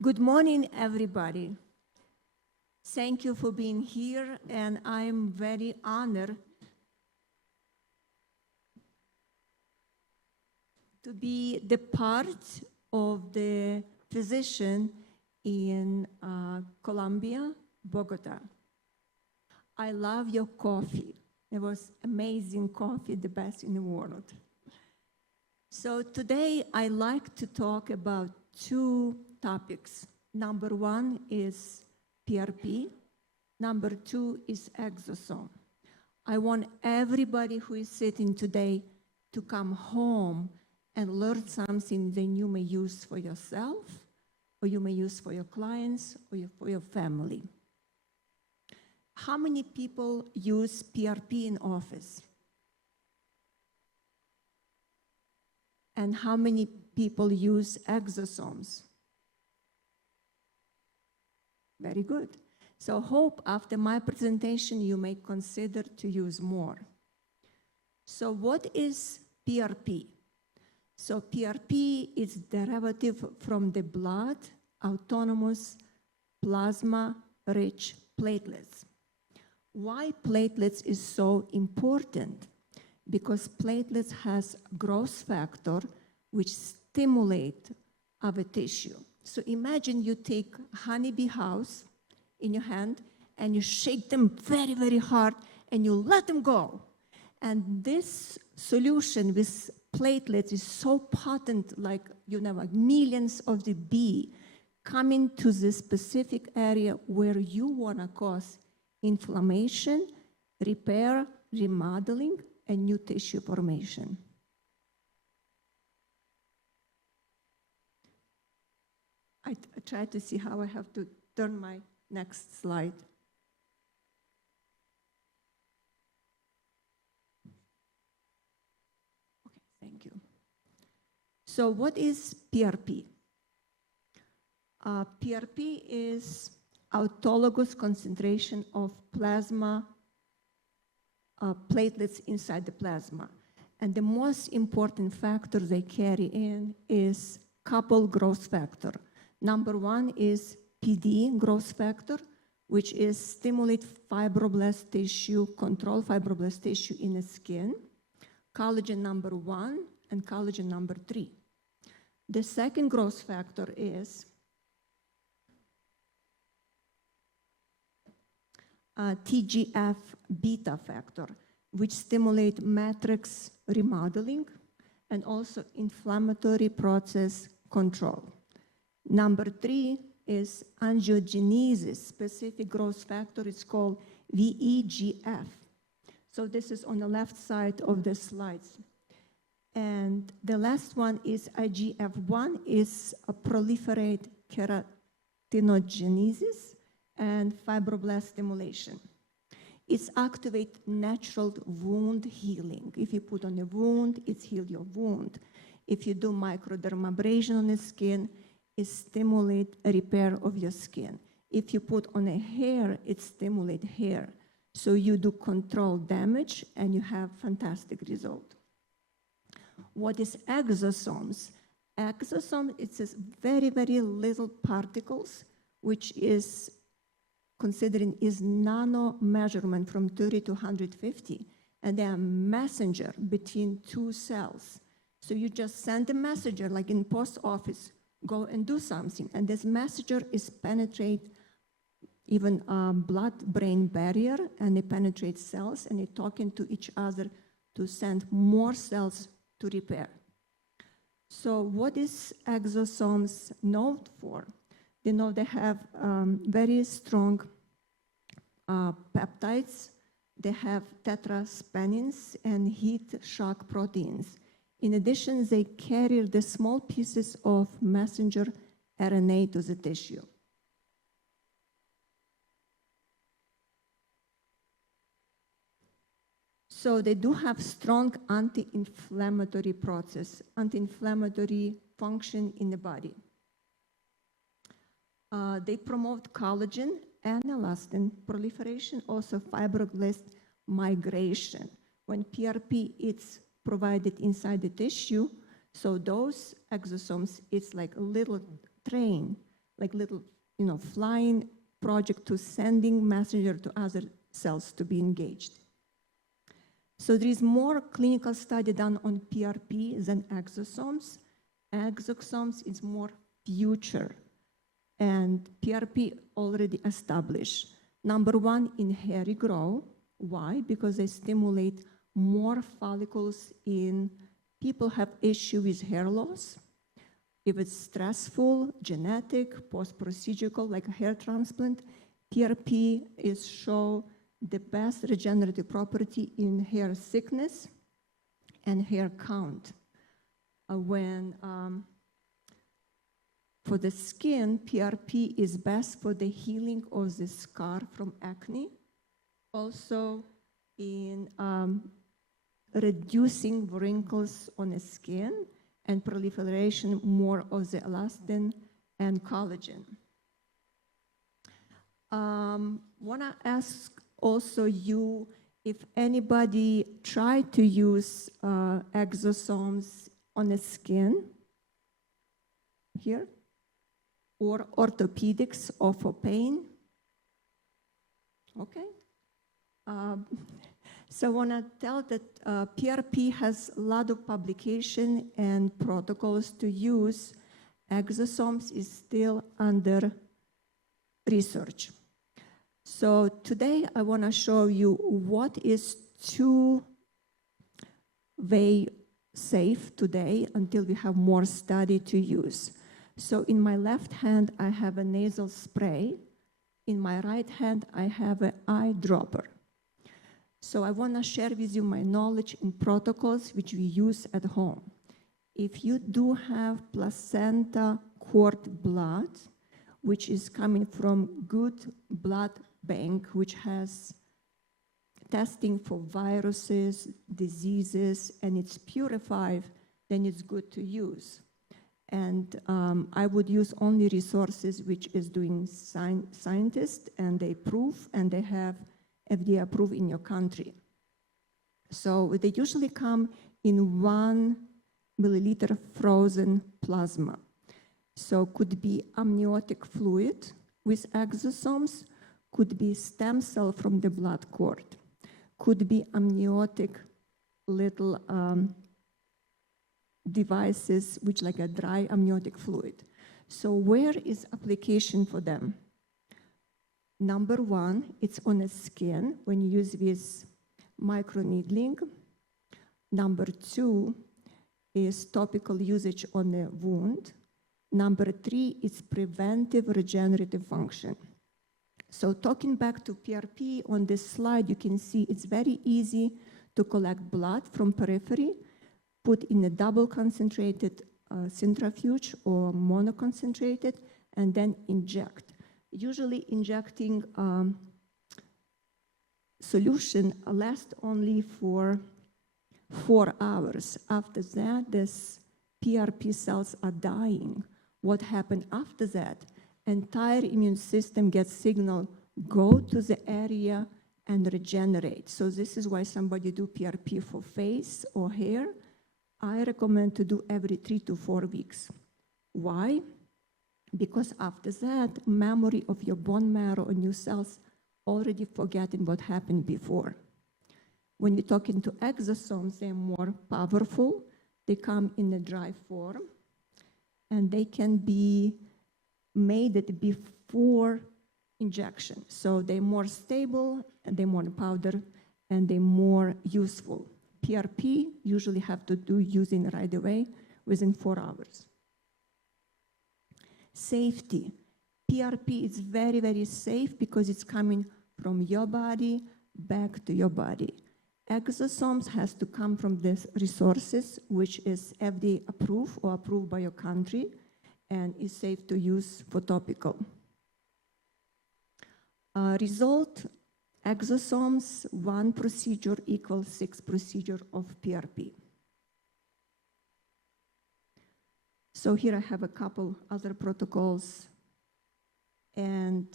Good morning, everybody. Thank you for being here, and I'm very honored to be the part of the physician in Colombia, Bogotá. I love your coffee. It was amazing coffee, the best in the world. So today I'd like to talk about two topics. Number one is PRP. Number two is exosome. I want everybody who is sitting today to come home and learn something that you may use for yourself, or you may use for your clients, or for your family. How many people use PRP in office? And how many people use exosomes? Very good. So hope after my presentation you may consider to use more. So what is PRP? So PRP is derivative from the blood autonomous plasma-rich platelets. Why platelets is so important? Because platelets has growth factor which stimulate our tissue. So imagine you take honeybee house in your hand and you shake them very, very hard and you let them go. And this solution with platelets is so potent, like, like millions of the bee coming to this specific area where you want to cause inflammation, repair, remodeling, and new tissue formation. I try to see how I have to turn my next slide. Okay, thank you. So what is PRP? PRP is autologous concentration of plasma platelets inside the plasma. And the most important factor they carry in is couple growth factor. Number one is PD, growth factor, which is stimulate fibroblast tissue, control fibroblast tissue in the skin, collagen number 1 and collagen number 3. The second growth factor is TGF beta factor, which stimulate matrix remodeling and also inflammatory process control. Number 3 is angiogenesis, specific growth factor. It's called VEGF. So this is on the left side of the slides. And the last one is IGF-1, is a proliferate keratinogenesis and fibroblast stimulation. It's activate natural wound healing. If you put on a wound, it's heal your wound. If you do microdermabrasion on the skin, it stimulate a repair of your skin. If you put on a hair, it stimulate hair. So you do control damage and you have fantastic result. What is exosomes? Exosome, it's a very, very little particles, which is considering is nano measurement from 30 to 150, and they are messenger between two cells. So you just send a messenger, like in post office, go and do something, and this messenger is penetrate even blood-brain barrier, and they penetrate cells, and they're talking to each other to send more cells to repair. So what is exosomes known for? They know they have very strong peptides. They have tetraspanins and heat shock proteins. In addition, they carry the small pieces of messenger RNA to the tissue. So they do have strong anti-inflammatory process, anti-inflammatory function in the body. They promote collagen and elastin proliferation, also fibroblast migration. When PRP is provided inside the tissue, so those exosomes, it's like a little train like little, flying project to sending messenger to other cells to be engaged. So there is more clinical study done on PRP than exosomes. Exosomes is more future, and PRP already established. Number one, in hair regrowth. Why? Because they stimulate more follicles in people have issue with hair loss. If it's stressful, genetic, post-procedural, like a hair transplant, PRP is show the best regenerative property in hair thickness and hair count. For the skin, PRP is best for the healing of the scar from acne, also in reducing wrinkles on the skin and proliferation more of the elastin and collagen. Want to ask also you if anybody tried to use exosomes on the skin here, or orthopedics or for pain. Okay. So I want to tell that PRP has a lot of publication and protocols to use. Exosomes is still under research. So today I want to show you what is two-way safe today until we have more study to use. So in my left hand, I have a nasal spray. In my right hand, I have an eye dropper. So I want to share with you my knowledge in protocols which we use at home. If you do have placenta cord blood, which is coming from good blood bank, which has testing for viruses, diseases, and it's purified, then it's good to use. And I would use only resources which is doing scientists, and they prove, and they have FDA approved in your country. So they usually come in 1 milliliter frozen plasma. So could be amniotic fluid with exosomes, could be stem cell from the blood cord, could be amniotic little devices which like a dry amniotic fluid. So where is application for them? Number one, it's on the skin when you use with microneedling. Number two is topical usage on the wound. Number three is preventive regenerative function. So talking back to PRP, on this slide, you can see it's very easy to collect blood from periphery, put in a double concentrated centrifuge or monoconcentrated, and then inject. Usually injecting solution lasts only for 4 hours. After that, this PRP cells are dying. What happened after that? Entire immune system gets signal, go to the area and regenerate. So this is why somebody do PRP for face or hair. I recommend to do every 3 to 4 weeks. Why? Because after that, memory of your bone marrow and new cells already forgetting what happened before. When we're talking to exosomes, they're more powerful. They come in a dry form, and they can be made before injection. So they're more stable, and they're more powder, and they're more useful. PRP usually have to do using right away within 4 hours. Safety. PRP is very, very safe because it's coming from your body back to your body. Exosomes has to come from these resources, which is FDA approved or approved by your country, and is safe to use for topical. Result, exosomes, 1 procedure equals 6 procedure of PRP. So here I have a couple other protocols, and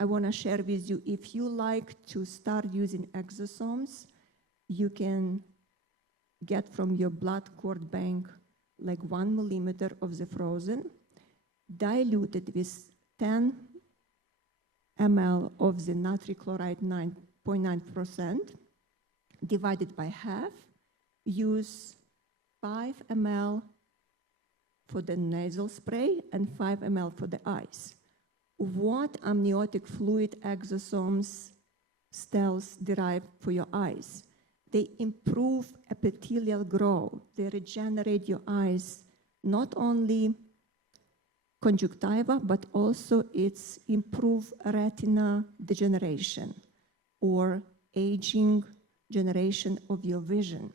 I want to share with you, if you like to start using exosomes, you can get from your blood cord bank like 1 millimeter of the frozen, diluted with 10 ml of the natrium chloride 9.9%, divided by half, use 5 ml for the nasal spray and 5 ml for the eyes. What amniotic fluid exosomes cells derive for your eyes? They improve epithelial growth. They regenerate your eyes, not only conjunctiva, but also it's improve retina degeneration or aging generation of your vision.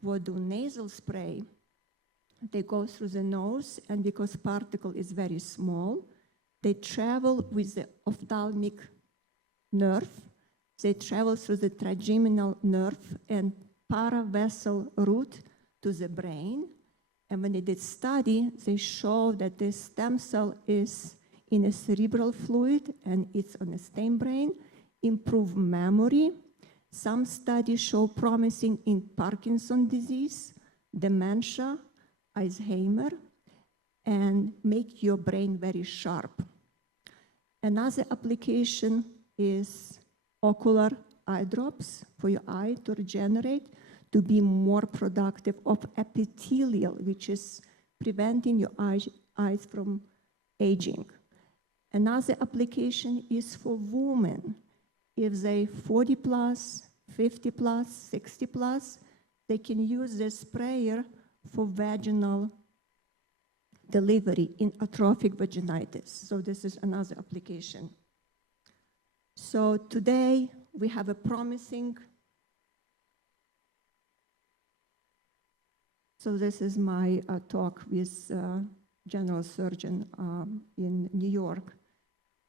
What do nasal spray? They go through the nose, and because particle is very small, they travel with the ophthalmic nerve. They travel through the trigeminal nerve and paravessel route to the brain. And when they did study, they showed that the stem cell is in a cerebral fluid and it's on a stem brain, improve memory. Some studies show promising in Parkinson's disease, dementia, Alzheimer, and make your brain very sharp. Another application is ocular eye drops for your eye to regenerate, to be more productive of epithelial, which is preventing your eyes from aging. Another application is for women. If they 40 plus, 50 plus, 60 plus, they can use the sprayer for vaginal delivery in atrophic vaginitis. So this is another application. So today we have a promising, so this is my talk with general surgeon in New York.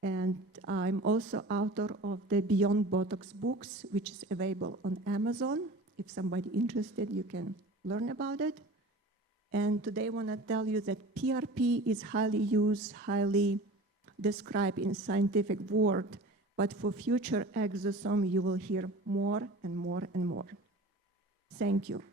And I'm also author of the Beyond Botox books, which is available on Amazon. If somebody interested, you can learn about it. And today I want to tell you that PRP is highly used, highly described in scientific word, but for future exosome, you will hear more and more and more. Thank you.